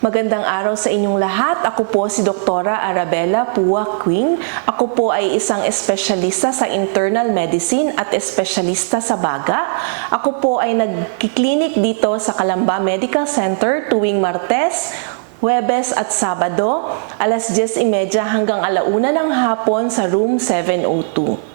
Magandang araw sa inyong lahat. Ako po si Dr. Arabella Pua Quing. Ako po ay isang espesyalista sa internal medicine at espesyalista sa baga. Ako po ay nagkiklinik dito sa Calamba Medical Center tuwing Martes, Huwebes at Sabado, alas 10:30 hanggang 1:00 ng hapon sa room 702.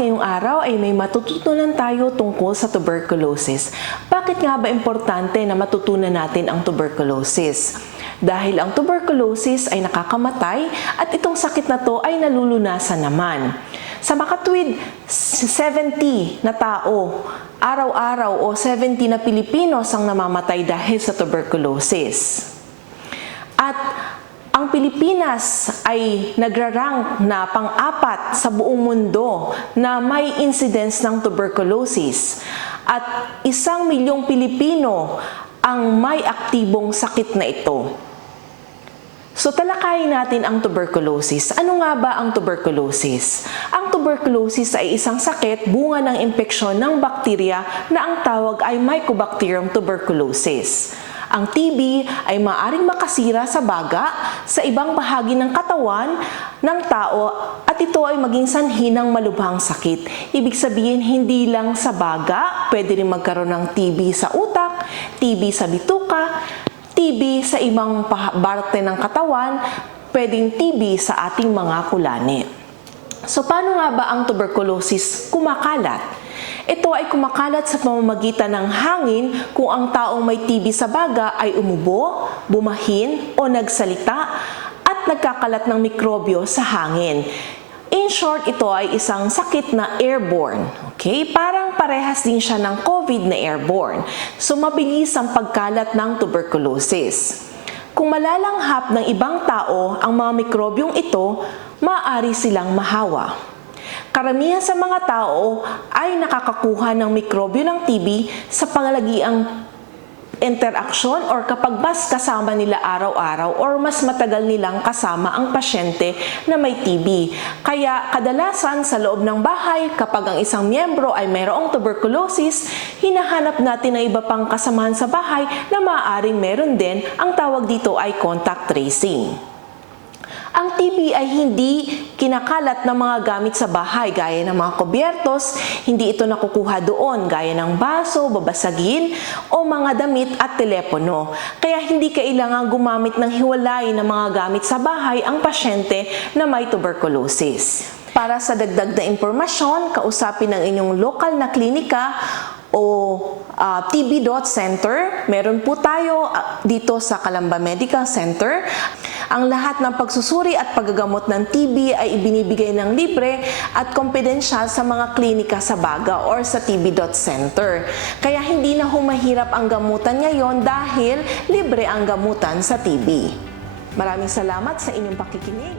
Ngayong araw ay may matututunan tayo tungkol sa tuberculosis. Bakit nga ba importante na matutunan natin ang tuberculosis? Dahil ang tuberculosis ay nakakamatay at itong sakit na to ay nalulunasan naman. Sa makatuwid 70 na tao, araw-araw o 70 na Pilipinos ang namamatay dahil sa tuberculosis. At ang Pilipinas ay nagrarank na pang-apat sa buong mundo na may incidence ng tuberculosis. At 1 milyong Pilipino ang may aktibong sakit na ito. So talakayin natin ang tuberculosis. Ano nga ba ang tuberculosis? Ang tuberculosis ay isang sakit bunga ng impeksyon ng bakterya na ang tawag ay Mycobacterium tuberculosis. Ang TB ay maaaring makasira sa baga sa ibang bahagi ng katawan ng tao at ito ay maging sanhi ng malubhang sakit. Ibig sabihin, hindi lang sa baga, pwede rin magkaroon ng TB sa utak, TB sa bituka, TB sa ibang parte ng katawan, pwedeng TB sa ating mga kulani. So paano nga ba ang tuberculosis kumakalat? Ito ay kumakalat sa pamamagitan ng hangin kung ang taong may TB sa baga ay umubo, bumahin o nagsalita at nagkakalat ng mikrobyo sa hangin. In short, ito ay isang sakit na airborne. Okay? Parang parehas din siya ng COVID na airborne. So mabilis ang pagkalat ng tuberculosis. Kung malalanghap ng ibang tao ang mga mikrobyong ito, maaari silang mahawa. Karamihan sa mga tao ay nakakakuha ng mikrobyo ng TB sa pangalagiang interaksyon or kapag mas kasama nila araw-araw or mas matagal nilang kasama ang pasyente na may TB. Kaya kadalasan sa loob ng bahay, kapag ang isang miyembro ay mayroong tuberculosis, hinahanap natin ang iba pang kasamahan sa bahay na maaaring meron din. Ang tawag dito ay contact tracing. Ang TB ay hindi kinakalat ng mga gamit sa bahay gaya ng mga kubyertos, hindi ito nakukuha doon gaya ng baso, babasagin o mga damit at telepono. Kaya hindi kailangan gumamit ng hiwalay na mga gamit sa bahay ang pasyente na may tuberculosis. Para sa dagdag na impormasyon, kausapin ang inyong lokal na klinika o TB.Center. Meron po tayo dito sa Calamba Medical Center. Ang lahat ng pagsusuri at paggagamot ng TB ay ibinibigay ng libre at kompedensyal sa mga klinika sa baga or sa TB.Center. Kaya hindi na humahirap ang gamutan ngayon dahil libre ang gamutan sa TB. Maraming salamat sa inyong pakikinig.